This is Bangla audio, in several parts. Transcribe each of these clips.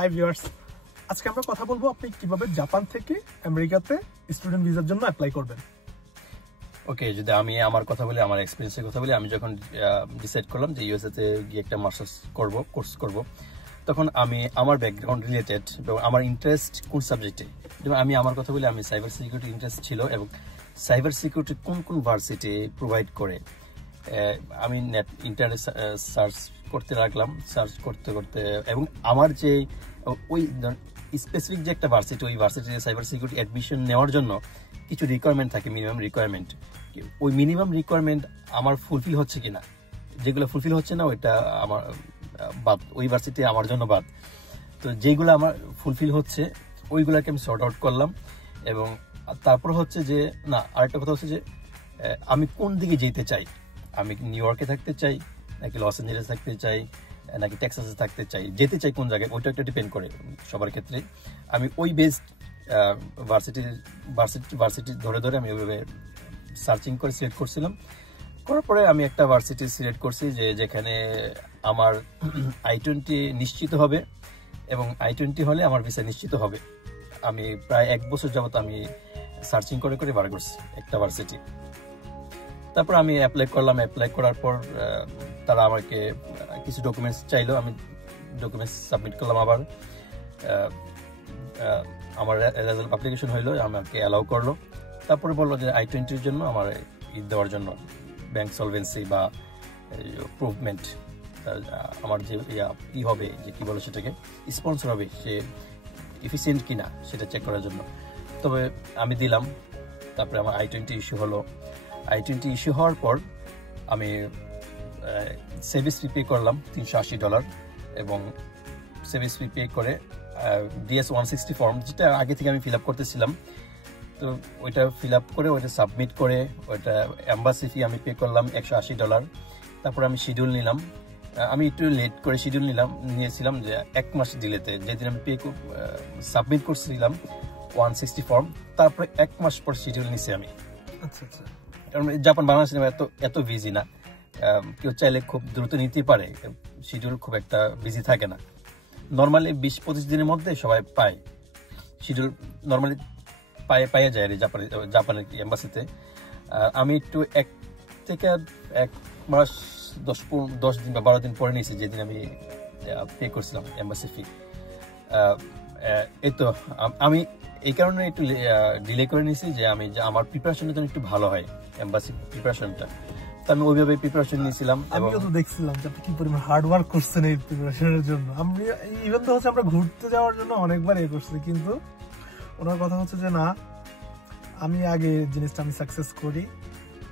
হাই ভিউয়ার্স, আজকে আমরা কথা বলবো আপনি কিভাবে জাপান থেকে আমেরিকাতে স্টুডেন্ট ভিসার জন্য অ্যাপ্লাই করবেন। ওকে, যদি আমি আমার কথা বলি, আমার এক্সপিরিয়েন্সের কথা বলি, আমি যখন ডিসাইড করলাম যে ইউএসএ তে গিয়ে একটা মাস্টার্স কোর্স করব, তখন আমি আমার ব্যাকগ্রাউন্ড রিলেটেড এবং আমার ইন্টারেস্ট কোন সাবজেক্টে, যেমন আমি আমার কথা বলি, আমি সাইবার সিকিউরিটি ইন্টারেস্ট ছিল এবং সাইবার সিকিউরিটি কোন কোন ভার্সিটি প্রোভাইড করে আমি ইন্টারনেট সার্চ করতে লাগলাম। সার্চ করতে করতে এবং আমার যে ওই স্পেসিফিক যে একটা ভার্সিটি, ওই ভার্সিটিতে সাইবার সিকিউরিটি অ্যাডমিশন নেওয়ার জন্য কিছু রিকোয়ারমেন্ট থাকে, মিনিমাম রিকোয়ারমেন্ট। ওই মিনিমাম রিকোয়ারমেন্ট আমার ফুলফিল হচ্ছে কিনা, যেগুলো ফুলফিল হচ্ছে না ওইটা আমার বাদ, ওই ভার্সিটি আমার জন্য বাদ। তো যেগুলো আমার ফুলফিল হচ্ছে ওইগুলোকে আমি সর্ট আউট করলাম। এবং তারপর হচ্ছে যে না, আরেকটা কথা হচ্ছে যে আমি কোন দিকে যেতে চাই, আমি নিউ ইয়র্কে থাকতে চাই নাকি লস অ্যাঞ্জেলেস থাকতে চাই নাকি টেক্সাসে থাকতে চাই, যেতে চাই কোন জায়গায়, ওইটা একটা ডিপেন্ড করে সবার ক্ষেত্রে। আমি ওই বেসড ভার্সিটি ধরে ধরে আমি ওইভাবে সার্চিং করে সিলেক্ট করছিলাম। করার পরে আমি একটা ভার্সিটি সিলেক্ট করছি যেখানে আমার I-20 নিশ্চিত হবে এবং I-20 হলে আমার ভিসা নিশ্চিত হবে। আমি প্রায় 1 বছর যাবত আমি সার্চিং করে করে বার করছি একটা ভার্সিটি। তারপর আমি অ্যাপ্লাই করলাম। অ্যাপ্লাই করার পর তারা আমাকে কিছু ডকুমেন্টস চাইলো, আমি ডকুমেন্টস সাবমিট করলাম। আবার আমার রেজাল্ট অ্যাপ্লিকেশন হইলো, আমাকে অ্যালাউ করলো। তারপরে বললো যে I-20 জন্য আমার দেওয়ার জন্য ব্যাংক সলভেন্সি বা প্রুভমেন্ট, আমার যে ই হবে, যে কি বলে সেটাকে, স্পন্সর হবে, সে এফিসিয়েন্ট কিনা সেটা চেক করার জন্য। তবে আমি দিলাম। তারপরে আমার I-20 ইস্যু হলো। I-20 ইস্যু হওয়ার পর আমি সেভিস ফি পে করলাম $380 এবং সেভিস ফি পে করে DS-160 ফর্ম, যেটা আগে থেকে আমি ফিল আপ করতেছিলাম, তো ওইটা ফিল আপ করে ওইটা সাবমিট করে ওইটা এম্বাসি ফি আমি পে করলাম $180। তারপরে আমি শিডিউল নিলাম। আমি একটু লেট করে শিডিউল নিয়েছিলাম যে 1 মাস ডিলেতে, যেদিন আমি সাবমিট করছিলাম 160 ফর্ম, তারপরে 1 মাস পর শিডিউল নিছি আমি। আচ্ছা আচ্ছা, কারণ জাপান বাংলাদেশ এত বিজি না, কেউ চাইলে খুব দ্রুত নিতে পারে, শিডিউল খুব একটা বিজি থাকে না। নর্মালি 20-25 দিনের মধ্যে সবাই পায় শিডিউল, নর্মালি পাইয়া যায় জাপানের এম্বাসিতে। আমি একটু 1 থেকে 1 মাস 10 দিন বা 12 দিন পরে নিয়েছি, যেদিন আমি পে করছিলাম এম্বাসি ফি। এই তো আমি এই কারণে একটু ডিলে করে নিয়েছি যে আমার প্রিপারেশনটা যেন একটু ভালো হয়, এম্বাসি প্রিপারেশনটা। তো আমি ওইভাবে প্রিপারেশন নিয়েছিলাম। আমিও তো দেখছিলাম যে আপনি কি পরিমাণ হার্ড ওয়ার্ক করছেন এই প্রিপারেশনের জন্য। আমি ইভেন তো হচ্ছে আমরা ঘুরতে যাওয়ার জন্য অনেকবার করছি, কিন্তু ওনার কথা হচ্ছে যে না, আমি আগে জিনিসটা আমি সাকসেস করি,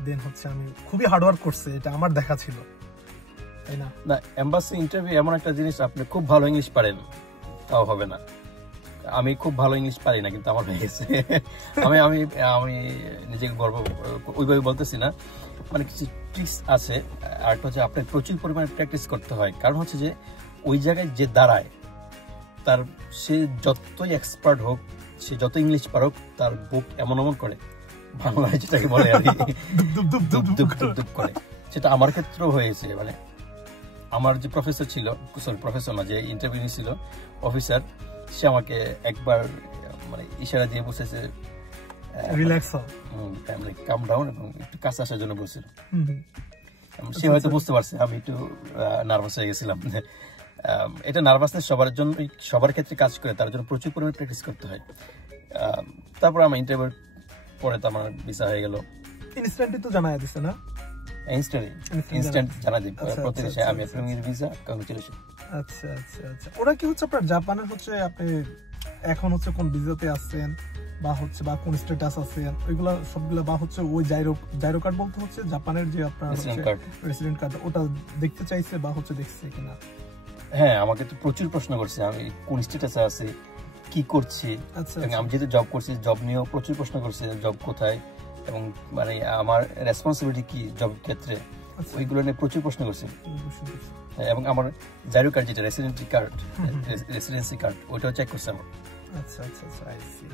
দেন হচ্ছে আমি খুবই হার্ড ওয়ার্ক করছি, এটা আমার দেখা ছিল, তাই না? না, এম্বাসি ইন্টারভিউ এমন একটা জিনিস, আপনি খুব ভালো ইংলিশ পারেন তাও হবে না। আমি খুব ভালো ইংলিশ পারি না, কিন্তু আমার হয়ে গেছে। আমি নিজেকে গর্ব ওইভাবে বলতেছি না, মানে কিছু ট্রিক্স আছে। আর হচ্ছে আপনার প্রচুর পরিমাণে প্র্যাকটিস করতে হয়। কারণ হচ্ছে যে ওই জায়গায় যে দাঁড়ায়, সে যতই এক্সপার্ট হোক, সে যত ইংলিশ পারুক, তার বুক এমন করে বাংলায় যেটাকে বলে আর কি দুপ করে। সেটা আমার ক্ষেত্রেও হয়েছে। মানে আমার যে প্রফেসর ছিল, প্রফেসর না, যে ইন্টারভিউ নিয়েছিল অফিসার, সে আমাকে একবার মানে ইশারা দিয়ে বসেছে রিল্যাক্স হও, কাম ডাউন, এবং একটু কাছে আসার জন্য বলছিল। সে হয়তো বুঝতে পারছে আমি একটু নার্ভাস হয়ে গেছিলাম। এটা নার্ভাসনেস সবার ক্ষেত্রে কাজ করে, তার জন্য প্রচুর পরিমাণে প্র্যাকটিস করতে হয়। তারপর আমার ইন্টারভিউ পরে তো আমার ভিসা হয়ে গেল। ইনস্ট্যান্টলি তো জানাই দিছে না? ইনস্ট্যান্ট জানা দিই প্রতি দেশে আমি অ্যাপ্লাইং ভিসা, কংগ্রাচুলেশন। আচ্ছা আচ্ছা আচ্ছা, ওরা কি হচ্ছে আপনার জাপানের হচ্ছে আপনি এখন হচ্ছে কোন ভিসাতে আছেন বা হচ্ছে বা কোন স্ট্যাটাস আছেন, ওইগুলা সবগুলা, বা হচ্ছে ওই জাইরো কার্ড বলতে হচ্ছে জাপানের যে আপনার রেসিডেন্ট কার্ড, ওটা দেখতে চাইছে বা হচ্ছে দেখছে কিনা? হ্যাঁ, আমাকে তো প্রচুর প্রশ্ন করছে আমি কোন স্ট্যাটাসে আছি, কি করছি। আমি যেহেতু জব করছি, জব নিয়েও প্রচুর প্রশ্ন করছে, জব কোথায় এবং মানে আমার রেসপন্সিবিলিটি কি জব ক্ষেত্রে, ওইগুলো নিয়ে প্রচুর প্রশ্ন করছে। এবং আমার জাইরো কার্ড, যেটা রেসিডেন্সি কার্ড, ওইটাও চেক করছে আমার। আচ্ছা আচ্ছা আচ্ছা, আই সি।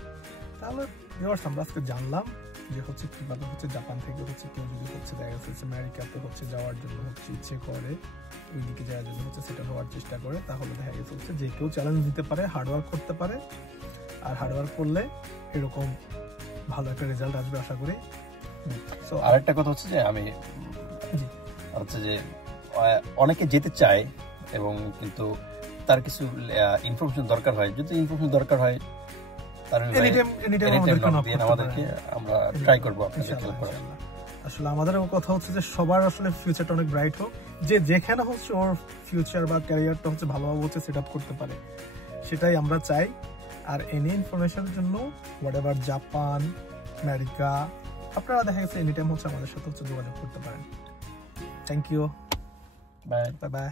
তাহলে ভিউয়ার্স, আমরা আজকে জানলাম যে হচ্ছে কিভাবে হচ্ছে জাপান থেকে হচ্ছে কেউ যদি হচ্ছে দেখা যাচ্ছে আমেরিকাতে হচ্ছে যাওয়ার জন্য হচ্ছে ইচ্ছে করে, ওই দিকে যাওয়ার জন্য হচ্ছে সেটা হওয়ার চেষ্টা করে, তাহলে দেখা গেছে হচ্ছে যে কেউ চ্যালেঞ্জ দিতে পারে, হার্ডওয়ার্ক করতে পারে, আর হার্ডওয়ার্ক করলে এরকম ভালো একটা রেজাল্ট আসবে আশা করি। সো আরেকটা কথা হচ্ছে যে আমি হচ্ছে যে অনেকে যেতে চায় এবং কিন্তু তার কিছু ইনফরমেশন দরকার হয়, যদি ইনফরমেশন দরকার হয় আমাদেরকে আমরা ট্রাই করবো আপনাদের হেল্প করার। আসলে আমাদের কথা হচ্ছে যে সবার আসলে ফিউচারটা অনেক ব্রাইট হোক, যে যেখানে হচ্ছে ওর ফিউচার বা ক্যারিয়ারটা হচ্ছে ভালোভাবে হচ্ছে সেট আপ করতে পারে, সেটাই আমরা চাই। আর এনি ইনফরমেশনের জন্য হোয়াটএভার জাপান, আমেরিকা, আপনারা দেখা গেছে এনি টাইম হচ্ছে আমাদের সাথে হচ্ছে যোগাযোগ করতে পারেন। Thank you, bye bye by.